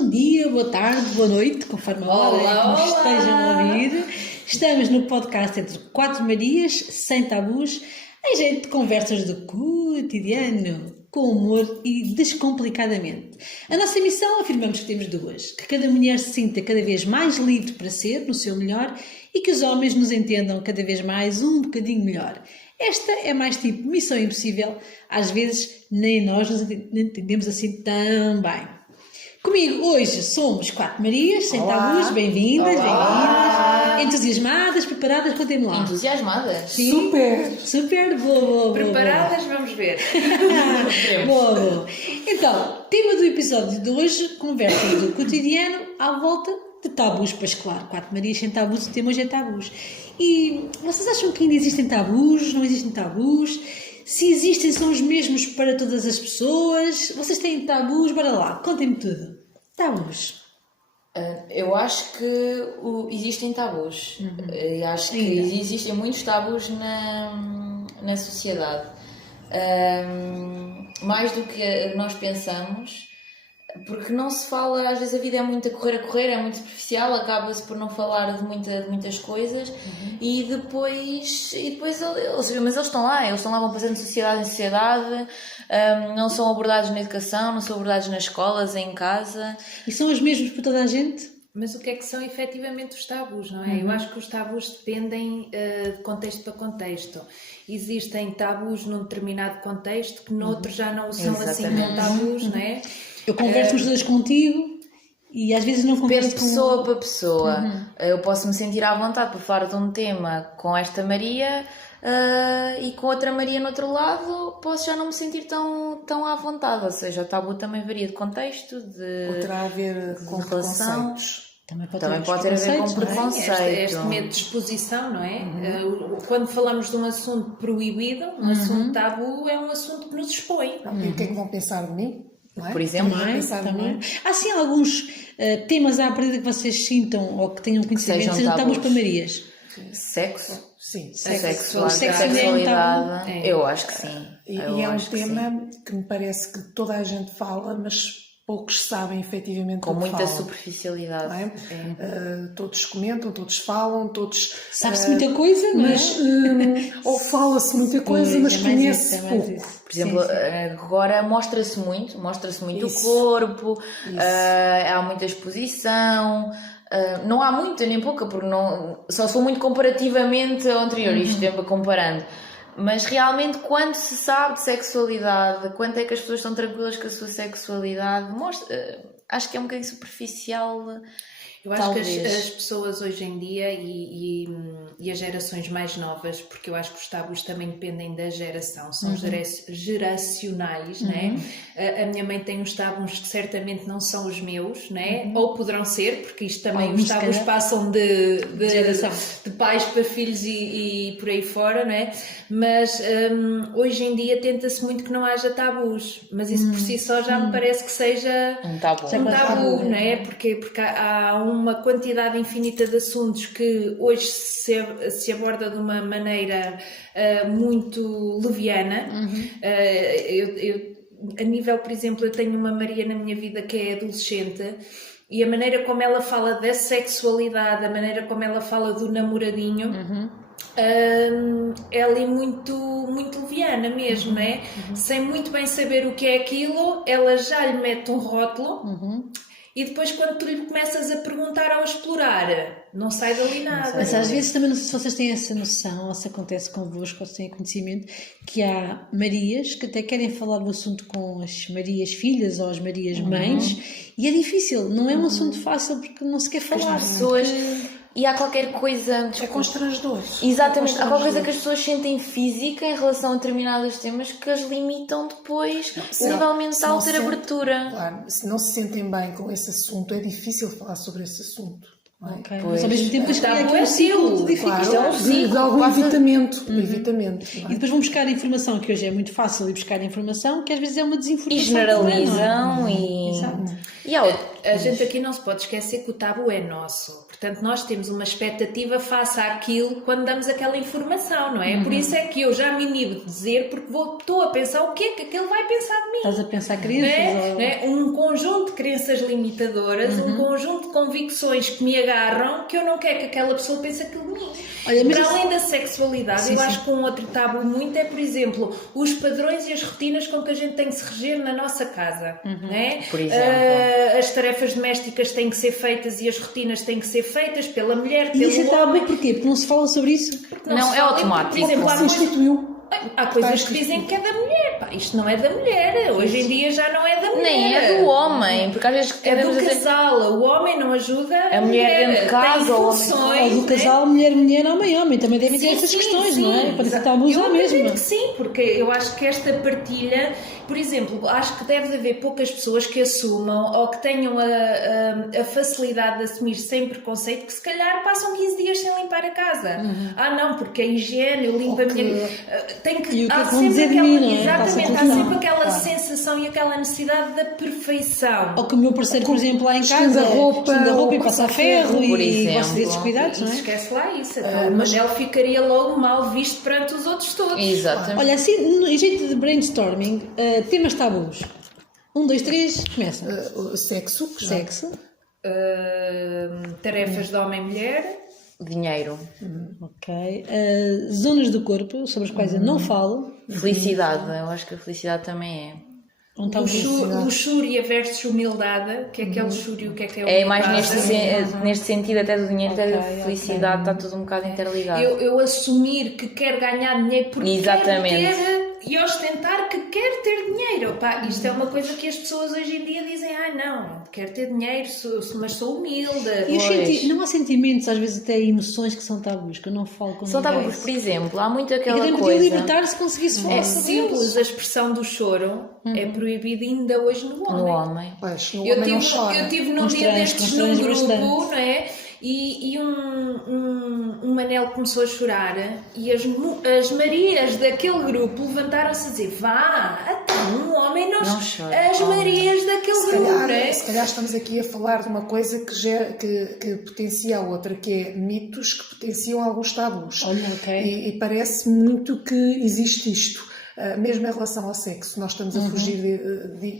bom dia, boa tarde, boa noite, conforme a hora que nos estejam a ouvir. Estamos no podcast Entre Quatro Marias, sem tabus, em jeito de conversas do cotidiano, com humor e descomplicadamente. A nossa missão, afirmamos que temos duas: que cada mulher se sinta cada vez mais livre para ser, no seu melhor, e que os homens nos entendam cada vez mais um bocadinho melhor. Esta é mais tipo missão impossível, às vezes nem nós nos entendemos assim tão bem. Comigo hoje somos quatro Marias, sem tabus, bem-vindas, entusiasmadas, preparadas, contem-me lá. Entusiasmadas? Sim. Super, boa. Preparadas, vamos ver. Boa. Então, tema do episódio de hoje, conversas do cotidiano à volta de tabus, pois claro, quatro Marias sem tabus, o tema hoje é tabus. E vocês acham que ainda existem tabus? Não existem tabus? Se existem, são os mesmos para todas as pessoas? Vocês têm tabus? Bora lá, contem-me tudo. Tabus. Eu acho que existem tabus. Eu acho que existem muitos tabus na sociedade. Mais do que nós pensamos. Porque não se fala, às vezes a vida é muito a correr, é muito superficial, acaba-se por não falar de muitas coisas e depois mas eles estão lá, vão passando de sociedade em sociedade, não são abordados na educação, não são abordados nas escolas, em casa. E são os mesmos para toda a gente? Mas o que é que são efetivamente os tabus, não é? Eu acho que os tabus dependem de contexto para contexto. Existem tabus num determinado contexto que noutro já não são assim tão tabus, não é? Eu converso os dois contigo e às vezes não converso Depende de pessoa para pessoa. Eu posso me sentir à vontade para falar de um tema com esta Maria e com outra Maria no outro lado posso já não me sentir tão à vontade. Ou seja, o tabu também varia de contexto, de terá a ver com relação. preconceitos. Também pode ter a ver com preconceito. Este medo de exposição, não é? Quando falamos de um assunto proibido, um assunto tabu, é um assunto que nos expõe. O que é que vão pensar de mim? Não é? Por exemplo, também. Há sim alguns temas à partida que vocês sintam ou que tenham conhecimento, sejam tabus para Marias? Sexo? Sim. Sexualidade? Eu acho que sim. E é um tema que me parece que toda a gente fala, mas poucos sabem efetivamente com o que muita falam. Superficialidade. Não é? Todos comentam, todos falam, todos... Sabe-se muita coisa, mas... ou fala-se muita coisa, mas conhece pouco. Por exemplo, agora mostra-se muito o corpo, há muita exposição, não há muita nem pouca, porque só sou muito comparativamente ao anterior, isto sempre comparando. Mas realmente, quando se sabe de sexualidade, quanto é que as pessoas estão tranquilas com a sua sexualidade, acho que é um bocadinho superficial. Eu acho que as pessoas hoje em dia e as gerações mais novas, porque eu acho que os tabus também dependem da geração, são geracionais, né? A minha mãe tem uns tabus que certamente não são os meus, né? Ou poderão ser, porque isto também, os tabus passam de pais para filhos e por aí fora, né? Mas hoje em dia tenta-se muito que não haja tabus, mas isso por si só já me parece que seja um tabu, não é? Porque há uma quantidade infinita de assuntos que hoje se aborda de uma maneira muito leviana. A nível, por exemplo, eu tenho uma Maria na minha vida que é adolescente e a maneira como ela fala da sexualidade, a maneira como ela fala do namoradinho, ela é muito leviana mesmo, não é? Sem muito bem saber o que é aquilo, ela já lhe mete um rótulo. E depois quando tu lhe começas a perguntar ao explorar, não sai dali nada. Mas às vezes também não sei se vocês têm essa noção, ou se acontece convosco, ou se têm conhecimento, que há Marias que até querem falar do assunto com as Marias filhas ou as Marias mães, e é difícil, não é um assunto fácil porque não se quer falar. As pessoas... E há qualquer coisa... É constrangedor. Exatamente, há qualquer coisa que as pessoas sentem física em relação a determinados temas que as limitam depois, o nível mental ter abertura. Claro, se não se sentem bem com esse assunto, é difícil falar sobre esse assunto. Mas ao mesmo tempo isto é um ciclo de de algum evitamento. E depois vão buscar informação, que hoje é muito fácil ir buscar informação, que às vezes é uma desinformação. E generalizam Exato. E a gente aqui não se pode esquecer que o tabu é nosso. Portanto, nós temos uma expectativa face àquilo quando damos aquela informação, não é? Por isso é que eu já me inibo de dizer, porque estou a pensar o que é que aquele vai pensar de mim. Estás a pensar crenças? Não é? Um conjunto de crenças limitadoras, um conjunto de convicções que me agarram, que eu não quero que aquela pessoa pense aquilo de mim. Olha, mas para além da sexualidade, sim, eu sim. acho que um outro tabu muito é, por exemplo, os padrões e as rotinas com que a gente tem que se reger na nossa casa. Não é? Por exemplo. As tarefas domésticas têm que ser feitas e as rotinas têm que ser feitas pela mulher, E isso é pelo tabu homem. porquê? Porque não se fala sobre isso? Não, se é fala, automático. Por exemplo, Se instituiu. há coisas que dizem que é da mulher. Pá, isto não é da mulher. Hoje em dia já não é da mulher. Nem é do homem, porque às vezes É do queremos dizer- casal. O homem não ajuda A mulher dentro de casa, tem o homem funções, Ou do né? casal, mulher, homem. Também devem ter Sim, essas sim, questões, sim. não é? Para ser tabus Eu lá acredito mesmo. que sim, porque eu acho que esta partilha, por exemplo, acho que deve haver poucas pessoas que assumam ou que tenham a facilidade de assumir sem preconceito, que se calhar passam 15 dias sem limpar a casa. Ah não, porque a higiene, eu limpo a minha... Tem que... E o que é há que vão sempre dizer de aquela... mim, não é? Exatamente, Passa há tudo. sempre aquela Claro. sensação e aquela necessidade da perfeição. Ou que o meu parceiro, por exemplo, lá em Estende casa a roupa, estende a roupa e ou passa passa ferro por e exemplo. gosta desses cuidados, não é? Esquece lá isso. Então, o Manel ficaria logo mal visto perante os outros todos. Exatamente. Olha, assim, em jeito de brainstorming, temas tabus. 1, 2, 3, começa. O sexo, que já- Sexo. Tarefas de homem e mulher. Dinheiro. Ok. Zonas do corpo, sobre as quais eu não falo. Felicidade. Eu acho que a felicidade também é. Um tabu. Luxúria versus humildade, que é aquele luxúria, o que é É mais humildade? neste sentido até do dinheiro, até da Ok, felicidade, está tudo um bocado interligado. Eu assumir que quero ganhar dinheiro porque Exatamente. quero ter e ostentar que quero ter dinheiro. Pá, isto é uma coisa que as pessoas hoje em dia dizem, não quero ter dinheiro, mas sou humilde. E os Pois. não há sentimentos, às vezes até emoções que são tabus, que eu não falo com São ninguém. tabus, por exemplo, há muito E aquela que podia coisa. libertar se conseguisse falar É sobre simples, eles. a expressão do choro é proibida ainda hoje no homem. No homem. Pois, no Eu homem não tive, chora. eu tive num Constrange, dia destes num constrange grupo, bastante. não é? E um Manel começou a chorar e as Marias daquele grupo levantaram-se a dizer: vá, então um homem não chora. as Marias daquele grupo, não é? Se calhar estamos aqui a falar de uma coisa que potencia a outra, que é mitos que potenciam alguns tabus. Olha, ok. E parece muito que existe isto. Mesmo em relação ao sexo, nós estamos a fugir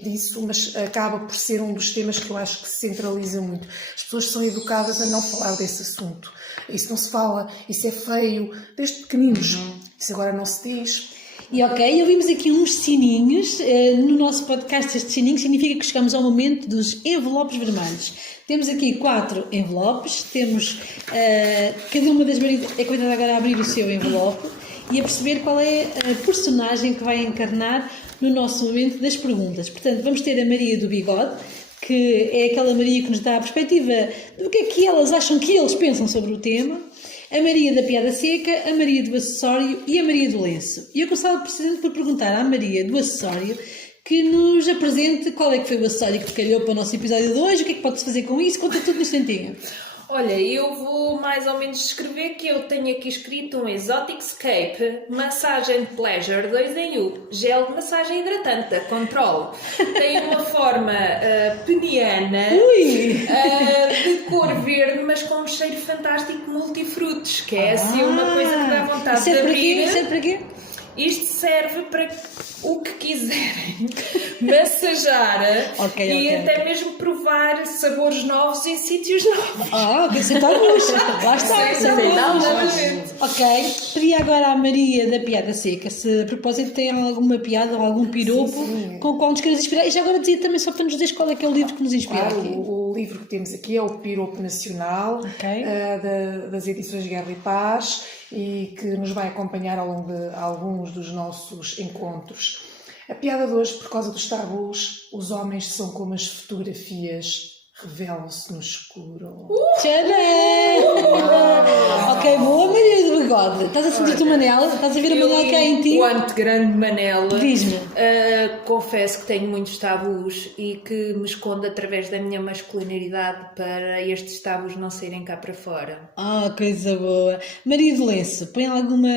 disso, mas acaba por ser um dos temas que eu acho que se centraliza muito. As pessoas são educadas a não falar desse assunto. Isso não se fala, isso é feio, desde pequeninos. Isso agora não se diz. E ok, ouvimos aqui uns sininhos. No nosso podcast, este sininho significa que chegamos ao momento dos envelopes vermelhos. Temos aqui 4 envelopes. Temos cada uma das maridas é convidada agora a abrir o seu envelope e a perceber qual é a personagem que vai encarnar no nosso momento das perguntas. Portanto, vamos ter a Maria do Bigode, que é aquela Maria que nos dá a perspectiva do que é que elas acham que eles pensam sobre o tema. A Maria da Piada Seca, a Maria do Acessório e a Maria do Lenço. E eu gostava precisamente por perguntar à Maria do Acessório que nos apresente qual é que foi o acessório que te calhou para o nosso episódio de hoje, o que é que pode-se fazer com isso, conta tudo no instantinho. Olha, eu vou mais ou menos descrever que eu tenho aqui escrito um Exoticscape Massagem Pleasure 2 em 1, gel de massagem hidratante da Control. Tem uma forma peniana, de cor verde, mas com um cheiro fantástico multifrutos, que é assim uma coisa que dá vontade de abrir. Isso é para quê? Isto serve para o que quiserem massajar e até mesmo provar sabores novos em sítios novos. Aceitamos. Lá está, Aceitamos. Ok, pedi agora à Maria da Piada Seca se a propósito tem alguma piada ou algum piropo com o qual nos queres inspirar. E já agora dizia também só para nos dizer qual é que é o livro que nos inspira Claro, aqui. o livro que temos aqui é o Piropo Nacional, das edições Guerra e Paz, e que nos vai acompanhar ao longo de alguns dos nossos encontros. A piada de hoje, por causa dos tabus, os homens são como as fotografias, revelam-se no escuro. Tcharam! Ok, boa Maria do Bigode. Estás a sentir-te o Manel? Estás a ver o Manel cá em ti? O ante grande Manel. Diz-me. Confesso que tenho muitos tabus e que me escondo através da minha masculinidade para estes tabus não saírem cá para fora. Coisa boa. Maria do Lenço, põe alguma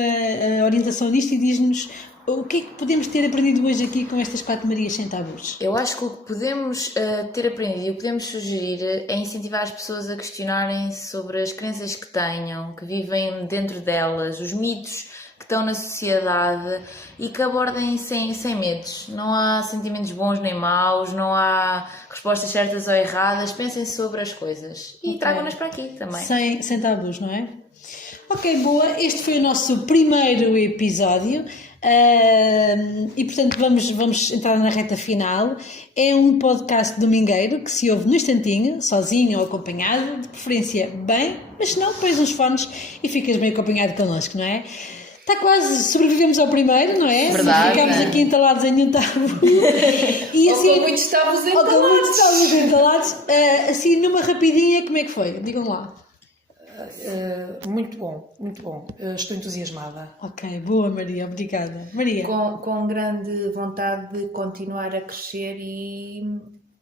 orientação nisto e diz-nos o que é que podemos ter aprendido hoje aqui com estas 4 Marias sem tabus? Eu acho que o que podemos ter aprendido e o que podemos sugerir é incentivar as pessoas a questionarem-se sobre as crenças que tenham, que vivem dentro delas, os mitos que estão na sociedade e que abordem sem medos. Não há sentimentos bons nem maus, não há respostas certas ou erradas. Pensem sobre as coisas e tragam-nas para aqui também. Sem tabus, não é? Ok, boa. Este foi o nosso primeiro episódio. E portanto vamos entrar na reta final. É um podcast domingueiro que se ouve no instantinho, sozinho ou acompanhado, de preferência bem, mas se não, pões uns fones e ficas bem acompanhado connosco, não é? Está quase, sobrevivemos ao primeiro, não é? Verdade, ficámos aqui entalados em nenhum tabu. E assim, ou com muitos tabus entalados. Assim, numa rapidinha, como é que foi? Digam lá. Muito bom, muito bom. Estou entusiasmada. Ok, boa Maria, obrigada. Maria? Com grande vontade de continuar a crescer e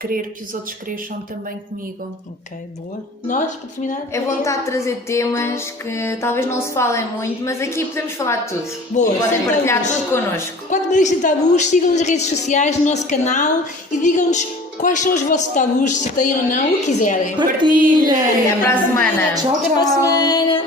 querer que os outros cresçam também comigo. Ok, boa. Nós, para terminar? É vontade de trazer temas que talvez não se falem muito, mas aqui podemos falar de tudo. Boa. E podem partilhar tudo connosco. 4 Marias sem tabus, sigam-nos nas redes sociais, no nosso canal e digam-nos quais são os vossos tabus, se têm ou não, o que quiserem. Partilhem! Até para a semana! Tchau, Até para a semana!